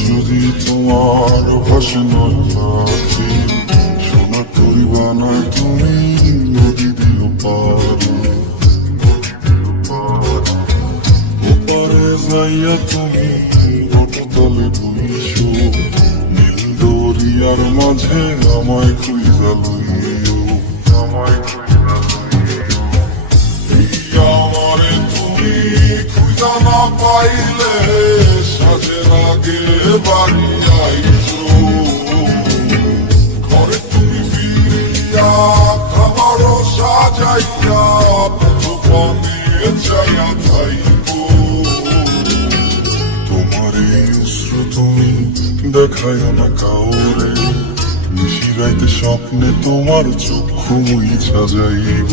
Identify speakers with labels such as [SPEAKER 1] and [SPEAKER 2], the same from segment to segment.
[SPEAKER 1] যদি তোমার ভাসে নদী সোনা করিবা না তুমি নদী দিও পারি ওপারে যাইয়া তুমি বটতলে বইছো নীল মাঝে আমায় খুঁজা লইও আমায় তুমি খুঁজা না পাইলে বাড়ি সাজাইয়া পথ পানে চাইয়া থাইবো তোমার অশ্রু তুমি দেখায় না কাউরে নিশিরাইতে স্বপ্নে তোমার চক্ষু মুইছা যাইব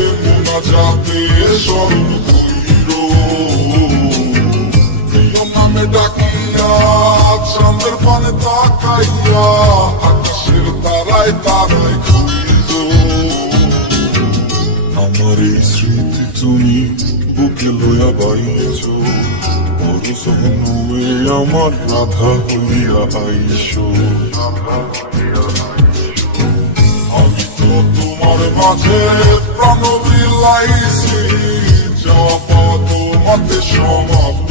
[SPEAKER 1] ডাকিয়া চন্দ্র পানে তাকাইয়া, আকাশের তারায় আমার এই স্মৃতি তুমি বুকে লয়া বাইছ বড় সহনুয়ে আমার রাধা হইয়া আইসো। আমি তো তোমার মাঝে প্রাণ বিলাইছি যাওয়া পাওয়া তোমাতে সমাপ্ত